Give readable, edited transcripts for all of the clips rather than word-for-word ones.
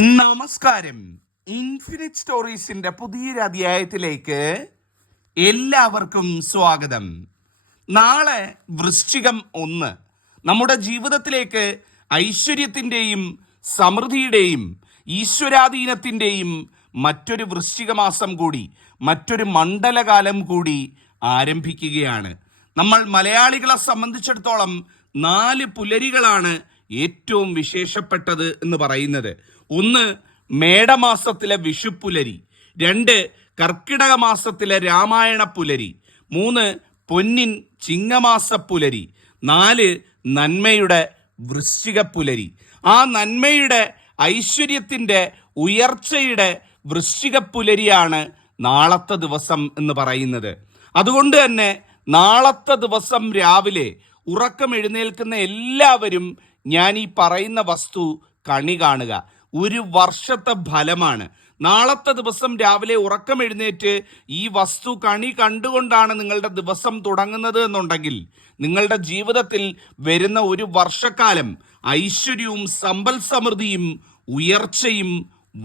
നമസ്കാരം. ഇൻഫിനിറ്റ് സ്റ്റോറീസിന്റെ പുതിയൊരു അധ്യായത്തിലേക്ക് എല്ലാവർക്കും സ്വാഗതം. നാളെ വൃശ്ചികം 1 നമ്മുടെ ജീവിതത്തിലേക്ക് ഐശ്വര്യത്തിൻ്റെയും സമൃദ്ധിയുടെയും ഈശ്വരാധീനത്തിൻ്റെയും മറ്റൊരു വൃശ്ചിക മാസം കൂടി, മറ്റൊരു മണ്ഡലകാലം കൂടി ആരംഭിക്കുകയാണ്. നമ്മൾ മലയാളികളെ സംബന്ധിച്ചിടത്തോളം 4 പുലരികളാണ് ഏറ്റവും വിശേഷപ്പെട്ടത് എന്ന് പറയുന്നത്. 1 മേടമാസത്തിലെ വിഷുപ്പുലരി, 2 കർക്കിടക മാസത്തിലെ രാമായണ പുലരി, 3 പൊന്നിൻ ചിങ്ങമാസ പുലരി, 4 നന്മയുടെ വൃശ്ചിക പുലരി. ആ നന്മയുടെ ഐശ്വര്യത്തിൻ്റെ ഉയർച്ചയുടെ വൃശ്ചിക പുലരിയാണ് നാളത്തെ ദിവസം എന്ന് പറയുന്നത്. അതുകൊണ്ട് തന്നെ നാളത്തെ ദിവസം രാവിലെ ഉറക്കം എഴുന്നേൽക്കുന്ന എല്ലാവരും ഞാൻ ഈ പറയുന്ന വസ്തു കണി കാണുക. ഒരു വർഷത്തെ ഫലമാണ്. നാളത്തെ ദിവസം രാവിലെ ഉറക്കം എഴുന്നേറ്റ് ഈ വസ്തു കണി കണ്ടുകൊണ്ടാണ് നിങ്ങളുടെ ദിവസം തുടങ്ങുന്നത് എന്നുണ്ടെങ്കിൽ നിങ്ങളുടെ ജീവിതത്തിൽ വരുന്ന ഒരു വർഷക്കാലം ഐശ്വര്യവും സമ്പൽ സമൃദ്ധിയും ഉയർച്ചയും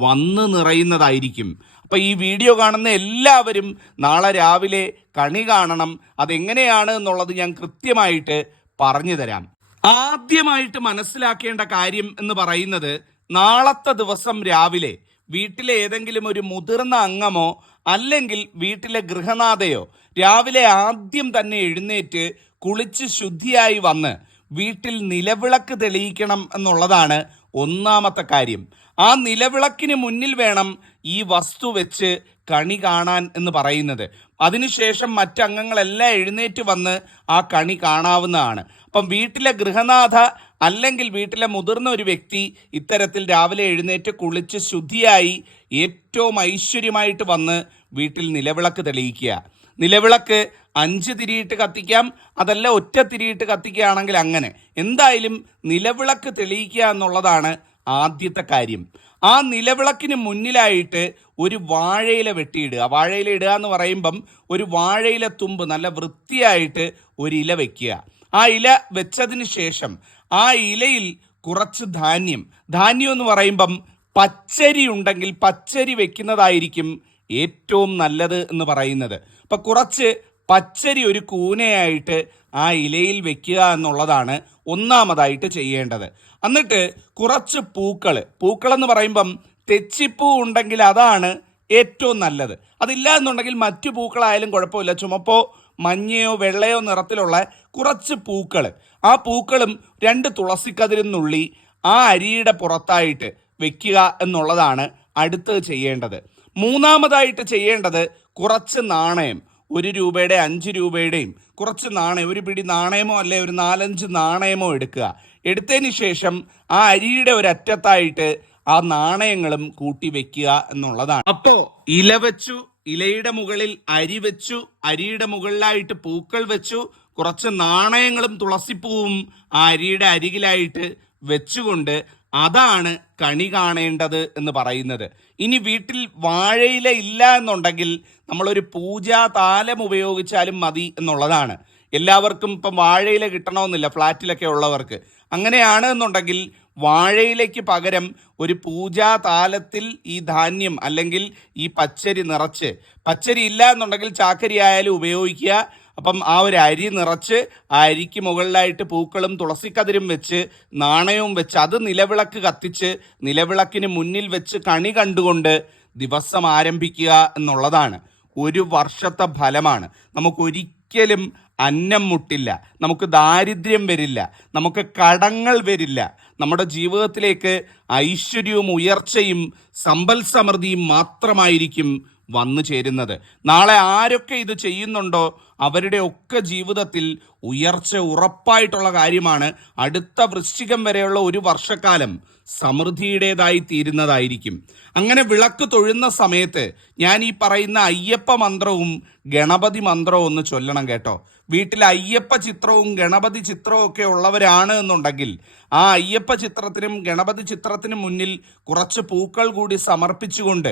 വന്നു നിറയുന്നതായിരിക്കും. അപ്പൊ ഈ വീഡിയോ കാണുന്ന എല്ലാവരും നാളെ രാവിലെ കണി കാണണം. അതെങ്ങനെയാണ് എന്നുള്ളത് ഞാൻ കൃത്യമായിട്ട് പറഞ്ഞു തരാം. ആദ്യമായിട്ട് മനസ്സിലാക്കേണ്ട കാര്യം എന്ന് പറയുന്നത്, നാളത്തെ ദിവസം രാവിലെ വീട്ടിലെ ഏതെങ്കിലും ഒരു മുതിർന്ന അംഗമോ അല്ലെങ്കിൽ വീട്ടിലെ ഗൃഹനാഥയോ രാവിലെ ആദ്യം തന്നെ എഴുന്നേറ്റ് കുളിച്ച് ശുദ്ധിയായി വന്ന് വീട്ടിൽ നിലവിളക്ക് തെളിയിക്കണം എന്നുള്ളതാണ് ഒന്നാമത്തെ കാര്യം. ആ നിലവിളക്കിന് മുന്നിൽ വേണം ഈ വസ്തു വെച്ച് കണി കാണാൻ എന്ന് പറയുന്നത്. അതിനുശേഷം മറ്റംഗങ്ങളെല്ലാം എഴുന്നേറ്റ് വന്ന് ആ കണി കാണാവുന്നതാണ്. അപ്പം വീട്ടിലെ ഗൃഹനാഥ അല്ലെങ്കിൽ വീട്ടിലെ മുതിർന്ന ഒരു വ്യക്തി ഇത്തരത്തിൽ രാവിലെ എഴുന്നേറ്റ് കുളിച്ച് ശുദ്ധിയായി ഏറ്റവും ഐശ്വര്യമായിട്ട് വന്ന് വീട്ടിൽ നിലവിളക്ക് തെളിയിക്കുക. നിലവിളക്ക് 5 തിരിയിട്ട് കത്തിക്കാം, അതല്ല ഒറ്റ തിരിയിട്ട് കത്തിക്കുകയാണെങ്കിൽ അങ്ങനെ. എന്തായാലും നിലവിളക്ക് തെളിയിക്കുക എന്നുള്ളതാണ് ആദ്യത്തെ കാര്യം. ആ നിലവിളക്കിന് മുന്നിലായിട്ട് ഒരു വാഴയില വെട്ടിയിടുക. വാഴയില ഇടുക എന്ന് പറയുമ്പം ഒരു വാഴയില തുമ്പ് നല്ല വൃത്തിയായിട്ട് ഒരു ഇല വെക്കുക. ആ ഇല വെച്ചതിന് ശേഷം ആ ഇലയിൽ കുറച്ച് ധാന്യം എന്ന് പറയുമ്പം പച്ചരി ഉണ്ടെങ്കിൽ പച്ചരി വെക്കുന്നതായിരിക്കും ഏറ്റവും നല്ലത് എന്ന് പറയുന്നത്. അപ്പം കുറച്ച് പച്ചരി ഒരു കൂനയായിട്ട് ആ ഇലയിൽ വെക്കുക എന്നുള്ളതാണ് ഒന്നാമതായിട്ട് ചെയ്യേണ്ടത്. എന്നിട്ട് കുറച്ച് പൂക്കൾ എന്ന് പറയുമ്പം തെച്ചിപ്പൂ ഉണ്ടെങ്കിൽ അതാണ് ഏറ്റവും നല്ലത്. അതില്ല എന്നുണ്ടെങ്കിൽ മറ്റു പൂക്കളായാലും കുഴപ്പമില്ല. ചുമപ്പോ മഞ്ഞയോ വെള്ളയോ നിറത്തിലുള്ള കുറച്ച് പൂക്കൾ, ആ പൂക്കളും 2 തുളസിക്കതിരും നുള്ളി ആ അരിയുടെ പുറത്തായിട്ട് വെക്കുക എന്നുള്ളതാണ് അടുത്തത് ചെയ്യേണ്ടത്. മൂന്നാമതായിട്ട് ചെയ്യേണ്ടത് കുറച്ച് നാണയം, 1 രൂപയുടെ 5 രൂപയുടെയും കുറച്ച് നാണയം, ഒരു പിടി നാണയമോ അല്ലെ ഒരു 4-5 നാണയമോ എടുക്കുക. എടുത്തതിന് ശേഷം ആ അരിയുടെ ഒരറ്റത്തായിട്ട് ആ നാണയങ്ങളും കൂട്ടി വെക്കുക എന്നുള്ളതാണ്. അപ്പോ ഇല വെച്ചു, ഇലയുടെ മുകളിൽ അരി വെച്ചു, അരിയുടെ മുകളിലായിട്ട് പൂക്കൾ വെച്ചു, കുറച്ച് നാണയങ്ങളും തുളസിപ്പൂവും ആ അരിയുടെ അരികിലായിട്ട് വെച്ചുകൊണ്ട് അതാണ് കണി കാണേണ്ടത് എന്ന് പറയുന്നത്. ഇനി വീട്ടിൽ വാഴയില ഇല്ല എന്നുണ്ടെങ്കിൽ നമ്മളൊരു പൂജാ താലം ഉപയോഗിച്ചാലും മതി എന്നുള്ളതാണ്. എല്ലാവർക്കും ഇപ്പം വാഴയില കിട്ടണമെന്നില്ല, ഫ്ലാറ്റിലൊക്കെ ഉള്ളവർക്ക്. അങ്ങനെയാണ് എന്നുണ്ടെങ്കിൽ വാഴയിലയ്ക്ക് പകരം ഒരു പൂജാ താലത്തിൽ ഈ ധാന്യം അല്ലെങ്കിൽ ഈ പച്ചരി നിറച്ച്, പച്ചരി ഇല്ല എന്നുണ്ടെങ്കിൽ ചാക്കരി ആയാലും ഉപയോഗിക്കുക. അപ്പം ആ ഒരു അരി നിറച്ച് ആ അരിക്ക് മുകളിലായിട്ട് പൂക്കളും തുളസിക്കതിരും വെച്ച് നാണയവും വെച്ച് അത് നിലവിളക്ക് കത്തിച്ച് നിലവിളക്കിന് മുന്നിൽ വെച്ച് കണി കണ്ടുകൊണ്ട് ദിവസം ആരംഭിക്കുക എന്നുള്ളതാണ്. ഒരു വർഷത്തെ ഫലമാണ്. നമുക്കൊരിക്കലും അന്നം മുട്ടില്ല, നമുക്ക് ദാരിദ്ര്യം വരില്ല, നമുക്ക് കടങ്ങൾ വരില്ല. നമ്മുടെ ജീവിതത്തിലേക്ക് ഐശ്വര്യവും ഉയർച്ചയും സമ്പൽ സമൃദ്ധിയും മാത്രമായിരിക്കും വന്നു ചേരുന്നത്. നാളെ ആരൊക്കെ ഇത് ചെയ്യുന്നുണ്ടോ അവരുടെ ഒക്കെ ജീവിതത്തിൽ ഉയർച്ച ഉറപ്പായിട്ടുള്ള കാര്യമാണ്. അടുത്ത വൃശ്ചികം വരെയുള്ള ഒരു വർഷക്കാലം സമൃദ്ധിയുടേതായി തീരുന്നതായിരിക്കും. അങ്ങനെ വിളക്ക് തൊഴുന്ന സമയത്ത് ഞാൻ ഈ പറയുന്ന അയ്യപ്പ മന്ത്രവും ഗണപതി മന്ത്രവും ഒന്ന് ചൊല്ലണം കേട്ടോ. വീട്ടിൽ അയ്യപ്പ ചിത്രവും ഗണപതി ചിത്രവും ഒക്കെ ഉള്ളവരാണ് എന്നുണ്ടെങ്കിൽ ആ അയ്യപ്പ ചിത്രത്തിനും ഗണപതി ചിത്രത്തിനും മുന്നിൽ കുറച്ച് പൂക്കൾ കൂടി സമർപ്പിച്ചുകൊണ്ട്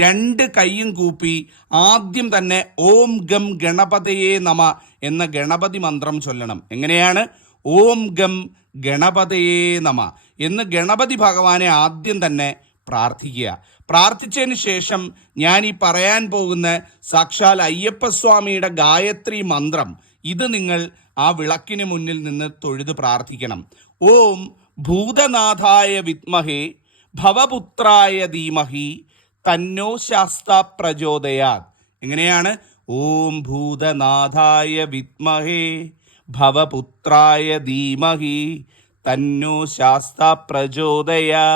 2 കൈയും കൂപ്പി ആദ്യം തന്നെ ഓം ഗം ഗണപതയേ നമ എന്ന ഗണപതി മന്ത്രം ചൊല്ലണം. എങ്ങനെയാണ്? ഓം ഗം ഗണപതയേ നമ എന്ന് ഗണപതി ഭഗവാനെ ആദ്യം തന്നെ പ്രാർത്ഥിക്കുക. പ്രാർത്ഥിച്ചതിന് ശേഷം ഞാൻ ഈ പറയാൻ പോകുന്ന സാക്ഷാൽ അയ്യപ്പസ്വാമിയുടെ ഗായത്രി മന്ത്രം ഇത് നിങ്ങൾ ആ വിളക്കിന് മുന്നിൽ നിന്ന് തൊഴുത് പ്രാർത്ഥിക്കണം. ഓം ഭൂതനാഥായ വിദ്മഹേ ഭവപുത്രായ ധീമഹി തന്നോ ശാസ്ത പ്രചോദയാത്. എങ്ങനെയാണ്? ഓം ഭൂതനാഥായ വിദ്മഹേ ഭവപുത്രായ ധീമഹി തന്നോ ശാസ്ത പ്രചോദയാ.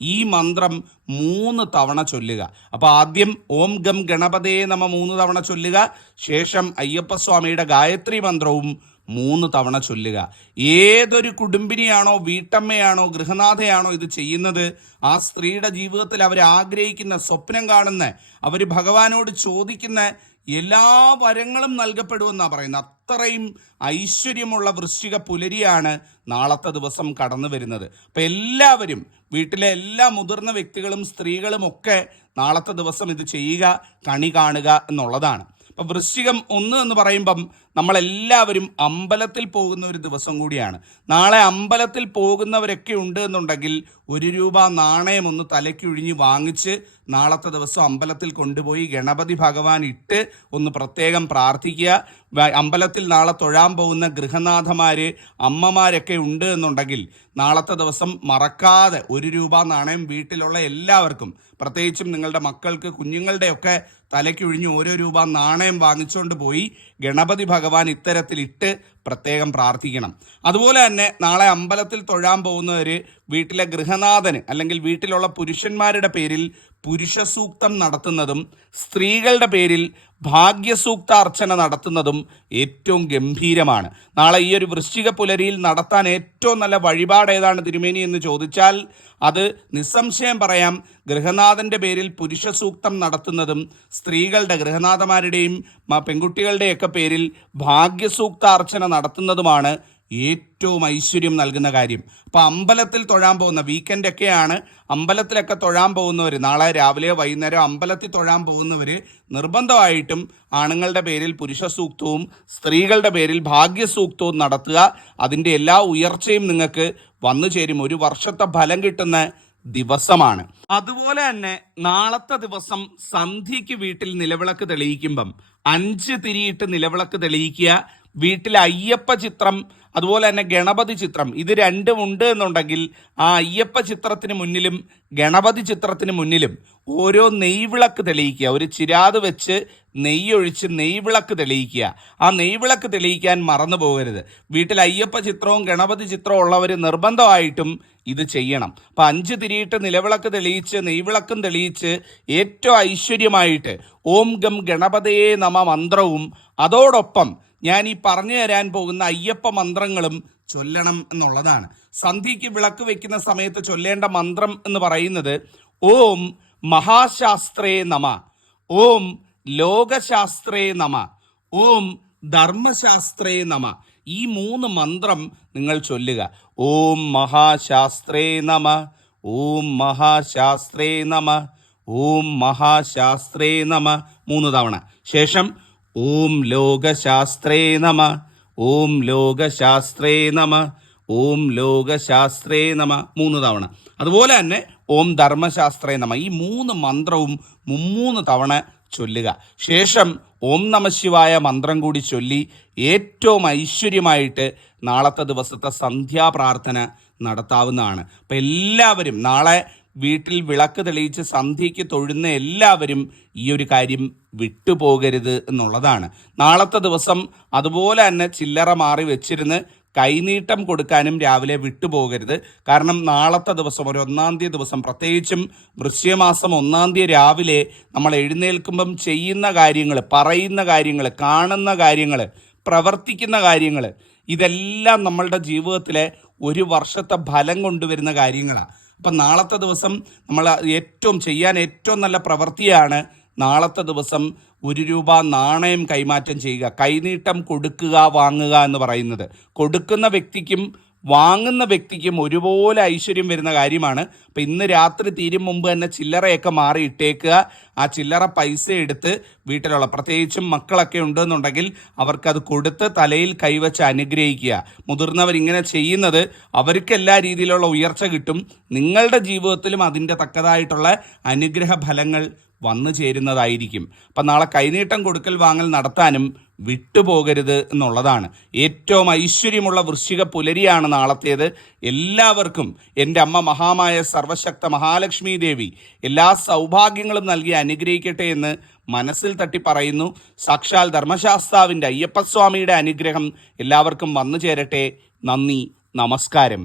ഈ മന്ത്രം 3 തവണ ചൊല്ലുക. അപ്പോൾ ആദ്യം ഓം ഗം ഗണപതേ നമ 3 തവണ ചൊല്ലുക. ശേഷം അയ്യപ്പസ്വാമിയുടെ ഗായത്രി മന്ത്രവും 3 തവണ ചൊല്ലുക. ഏതൊരു കുടുംബിനിയാണോ, വീട്ടമ്മയാണോ, ഗൃഹനാഥയാണോ ഇത് ചെയ്യുന്നത്, ആ സ്ത്രീയുടെ ജീവിതത്തിൽ അവർ ആഗ്രഹിക്കുന്ന, സ്വപ്നം കാണുന്ന, അവർ ഭഗവാനോട് ചോദിക്കുന്ന എല്ലാ വരങ്ങളും നൽകപ്പെടുമെന്നാണ് പറയുന്നത്. അത്രയും ഐശ്വര്യമുള്ള വൃശ്ചിക പുലരിയാണ് നാളത്തെ ദിവസം കടന്നു വരുന്നത്. അപ്പം എല്ലാവരും, വീട്ടിലെ എല്ലാ മുതിർന്ന വ്യക്തികളും സ്ത്രീകളും ഒക്കെ നാളത്തെ ദിവസം ഇത് ചെയ്യുക, കണി കാണുക എന്നുള്ളതാണ്. അപ്പം വൃശ്ചികം 1 എന്ന് പറയുമ്പം നമ്മളെല്ലാവരും അമ്പലത്തിൽ പോകുന്ന ഒരു ദിവസം കൂടിയാണ്. നാളെ അമ്പലത്തിൽ പോകുന്നവരൊക്കെ ഉണ്ട് എന്നുണ്ടെങ്കിൽ 1 രൂപ നാണയം ഒന്ന് തലയ്ക്കൊഴിഞ്ഞ് വാങ്ങിച്ച് നാളത്തെ ദിവസം അമ്പലത്തിൽ കൊണ്ടുപോയി ഗണപതി ഭഗവാൻ ഇട്ട് ഒന്ന് പ്രത്യേകം പ്രാർത്ഥിക്കുക. അമ്പലത്തിൽ നാളെ തൊഴാൻ പോകുന്ന ഗൃഹനാഥമാര്, അമ്മമാരൊക്കെ ഉണ്ട് എന്നുണ്ടെങ്കിൽ നാളത്തെ ദിവസം മറക്കാതെ 1 രൂപ നാണയം വീട്ടിലുള്ള എല്ലാവർക്കും, പ്രത്യേകിച്ചും നിങ്ങളുടെ മക്കൾക്ക്, കുഞ്ഞുങ്ങളുടെയൊക്കെ തലയ്ക്കൊഴിഞ്ഞ് 1 രൂപ നാണയം വാങ്ങിച്ചുകൊണ്ട് പോയി ഗണപതി ഭഗവാൻ ഇത്തരത്തിലിട്ട് പ്രത്യേകം പ്രാർത്ഥിക്കണം. അതുപോലെ തന്നെ നാളെ അമ്പലത്തിൽ തൊഴാൻ പോകുന്നവർ വീട്ടിലെ ഗൃഹനാഥന് അല്ലെങ്കിൽ വീട്ടിലുള്ള പുരുഷന്മാരുടെ പേരിൽ പുരുഷ സൂക്തം നടത്തുന്നതും സ്ത്രീകളുടെ പേരിൽ ഭാഗ്യസൂക്ത അർച്ചന നടത്തുന്നതും ഏറ്റവും ഗംഭീരമാണ്. നാളെ ഈ ഒരു വൃശ്ചിക പുലരിയിൽ നടത്താൻ ഏറ്റവും നല്ല വഴിപാട് ഏതാണ് തിരുമേനി എന്ന് ചോദിച്ചാൽ അത് നിസ്സംശയം പറയാം, ഗൃഹനാഥൻ്റെ പേരിൽ പുരുഷ സൂക്തം നടത്തുന്നതും സ്ത്രീകളുടെ, ഗൃഹനാഥമാരുടെയും പെൺകുട്ടികളുടെയൊക്കെ പേരിൽ ഭാഗ്യസൂക്ത അർച്ചന നടത്തുന്നതുമാണ് ഏറ്റവും ഐശ്വര്യം നൽകുന്ന കാര്യം. അപ്പോൾ അമ്പലത്തിൽ തൊഴാൻ പോകുന്ന, വീക്കെൻഡൊക്കെയാണ്, അമ്പലത്തിലൊക്കെ തൊഴാൻ പോകുന്നവർ, നാളെ രാവിലെയോ വൈകുന്നേരം അമ്പലത്തിൽ തൊഴാൻ പോകുന്നവർ നിർബന്ധമായിട്ടും ആണുങ്ങളുടെ പേരിൽ പുരുഷ സൂക്തവും സ്ത്രീകളുടെ പേരിൽ ഭാഗ്യസൂക്തവും നടത്തുക. അതിൻ്റെ എല്ലാ ഉയർച്ചയും നിങ്ങൾക്ക് വന്നു ചേരും. 1 വർഷത്തെ ഫലം കിട്ടുന്ന ദിവസമാണ്. അതുപോലെ തന്നെ നാളത്തെ ദിവസം സന്ധ്യയ്ക്ക് വീട്ടിൽ നിലവിളക്ക് തെളിയിക്കുമ്പം 5 തിരിയിട്ട് നിലവിളക്ക് തെളിയിക്കുക. വീട്ടിൽ അയ്യപ്പ ചിത്രം അതുപോലെ തന്നെ ഗണപതി ചിത്രം ഇത് രണ്ടും ഉണ്ട് എന്നുണ്ടെങ്കിൽ ആ അയ്യപ്പ ചിത്രത്തിന് മുന്നിലും ഗണപതി ചിത്രത്തിന് മുന്നിലും ഓരോ നെയ്വിളക്ക് തെളിയിക്കുക. ഒരു ചിരാത് വെച്ച് നെയ്യൊഴിച്ച് നെയ്വിളക്ക് തെളിയിക്കുക. ആ നെയ്വിളക്ക് തെളിയിക്കാൻ മറന്നു പോകരുത്. വീട്ടിൽ അയ്യപ്പ ചിത്രവും ഗണപതി ചിത്രവും ഉള്ളവർ നിർബന്ധമായിട്ടും ഇത് ചെയ്യണം. അപ്പം 5 തിരിയിട്ട് നിലവിളക്ക് തെളിയിച്ച് നെയ്വിളക്കും തെളിയിച്ച് ഏറ്റവും ഐശ്വര്യമായിട്ട് ഓം ഗം ഗണപതയേ നമ മന്ത്രവും അതോടൊപ്പം ഞാൻ ഈ പറഞ്ഞു തരാൻ പോകുന്ന അയ്യപ്പ മന്ത്രങ്ങളും ചൊല്ലണം എന്നുള്ളതാണ്. സന്ധ്യയ്ക്ക് വിളക്ക് വെക്കുന്ന സമയത്ത് ചൊല്ലേണ്ട മന്ത്രം എന്ന് പറയുന്നത് ഓം മഹാശാസ്ത്രേ നമ, ഓം ലോകശാസ്ത്രേ നമ, ഓം ധർമ്മശാസ്ത്രേ നമ. ഈ 3 മന്ത്രം നിങ്ങൾ ചൊല്ലുക. ഓം മഹാശാസ്ത്രേ നമ, ഓം മഹാശാസ്ത്രേ നമ, ഓം മഹാശാസ്ത്രേ നമ 3 തവണ. ശേഷം ഓം ലോകശാസ്ത്രേ നമ, ഓം ലോകശാസ്ത്രേ നമ, ഓം ലോകശാസ്ത്രേ നമ 3 തവണ. അതുപോലെ തന്നെ ഓം ധർമ്മശാസ്ത്രേ നമ. ഈ 3 മന്ത്രവും 3 തവണ ചൊല്ലുക. ശേഷം ഓം നമഃശിവായ മന്ത്രം കൂടി ചൊല്ലി ഏറ്റവും ഐശ്വര്യമായിട്ട് നാളത്തെ ദിവസത്തെ സന്ധ്യാപ്രാർത്ഥന നടത്താവുന്നതാണ്. അപ്പം എല്ലാവരും നാളെ വീട്ടിൽ വിളക്ക് തെളിയിച്ച് സന്ധ്യയ്ക്ക് തൊഴുന്ന എല്ലാവരും ഈ ഒരു കാര്യം വിട്ടുപോകരുത് എന്നുള്ളതാണ്. നാളത്തെ ദിവസം അതുപോലെ തന്നെ ചില്ലറ മാറി വെച്ചിരുന്ന് കൈനീട്ടം കൊടുക്കാനും രാവിലെ വിട്ടുപോകരുത്. കാരണം നാളത്തെ ദിവസം ഒരു 1-ാം തീയതി ദിവസം, പ്രത്യേകിച്ചും വൃശ്ചികമാസം 1-ാം തീയതി രാവിലെ നമ്മൾ എഴുന്നേൽക്കുമ്പം ചെയ്യുന്ന കാര്യങ്ങൾ, പറയുന്ന കാര്യങ്ങൾ, കാണുന്ന കാര്യങ്ങൾ, പ്രവർത്തിക്കുന്ന കാര്യങ്ങൾ ഇതെല്ലാം നമ്മളുടെ ജീവിതത്തിലെ 1 വർഷത്തെ ഫലം കൊണ്ടുവരുന്ന കാര്യങ്ങളാണ്. അപ്പം നാളത്തെ ദിവസം നമ്മൾ ചെയ്യാൻ ഏറ്റവും നല്ല പ്രവൃത്തിയാണ് നാളത്തെ ദിവസം 1 രൂപ നാണയം കൈമാറ്റം ചെയ്യുക. കൈനീട്ടം കൊടുക്കുക, വാങ്ങുക എന്ന് പറയുന്നത് കൊടുക്കുന്ന വ്യക്തിക്കും വാങ്ങുന്ന വ്യക്തിക്കും ഒരുപോലെ ഐശ്വര്യം വരുന്ന കാര്യമാണ്. അപ്പം ഇന്ന് രാത്രി തീരും മുമ്പ് തന്നെ ചില്ലറയൊക്കെ മാറി ഇട്ടേക്കുക. ആ ചില്ലറ പൈസ എടുത്ത് വീട്ടിലുള്ള, പ്രത്യേകിച്ചും മക്കളൊക്കെ ഉണ്ടെന്നുണ്ടെങ്കിൽ അവർക്കത് കൊടുത്ത് തലയിൽ കൈവച്ച് അനുഗ്രഹിക്കുക. മുതിർന്നവരിങ്ങനെ ചെയ്യുന്നത് അവർക്ക് എല്ലാ രീതിയിലുള്ള ഉയർച്ച കിട്ടും. നിങ്ങളുടെ ജീവിതത്തിലും അതിൻ്റെ തക്കതായിട്ടുള്ള അനുഗ്രഹ ഫലങ്ങൾ വന്നു ചേരുന്നതായിരിക്കും. അപ്പം നാളെ കൈനീട്ടം കൊടുക്കൽ വാങ്ങൽ നടത്താനും വിട്ടുപോകരുത് എന്നുള്ളതാണ്. ഏറ്റവും ഐശ്വര്യമുള്ള വൃശ്ചിക പുലരിയാണ് നാളത്തേത്. എല്ലാവർക്കും എൻ്റെ അമ്മ മഹാമായ സർവശക്ത മഹാലക്ഷ്മി ദേവി എല്ലാ സൗഭാഗ്യങ്ങളും നൽകി അനുഗ്രഹിക്കട്ടെ എന്ന് മനസ്സിൽ തട്ടി പറയുന്നു. സാക്ഷാൽ ധർമ്മശാസ്താവിൻ്റെ അയ്യപ്പസ്വാമിയുടെ അനുഗ്രഹം എല്ലാവർക്കും വന്നു ചേരട്ടെ. നന്ദി, നമസ്കാരം.